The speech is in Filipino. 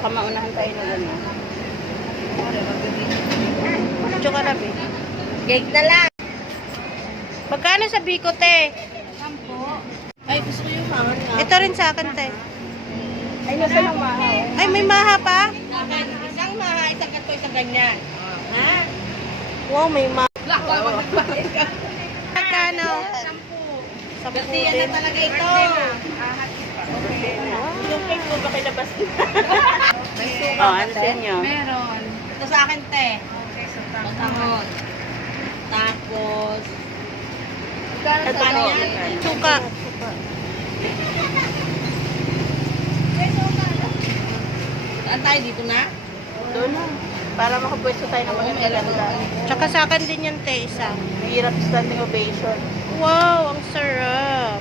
Baka maunahan tayo na gano'n. Tsaka na, be. Cake na lang. Magkano sa Biko, te? 10. Ay, gusto ko yung mahal nga. Ito rin sa akin, te. Ay, nasa ng mahal. Ay, may maha pa? Isang mahal, isang ganito, isang ganyan. Ha? Wow, may maha. Magkano? 10. 10 Bertiyan na din. talaga ito. Yung cake mo ba kinabas din? May suka Oh, ba, ano te? sa inyo? Meron. Ito sa akin, te. Okay, so Matamot. Tapos, Magkano sa ano doon? yan? Suka. Saan tayo? Dito na? Doon na. Para makapwesto tayo ng mga maganda. Tsaka sa akin din yan, te, isa. Mahirap standing ovation. Wow, ang sarap.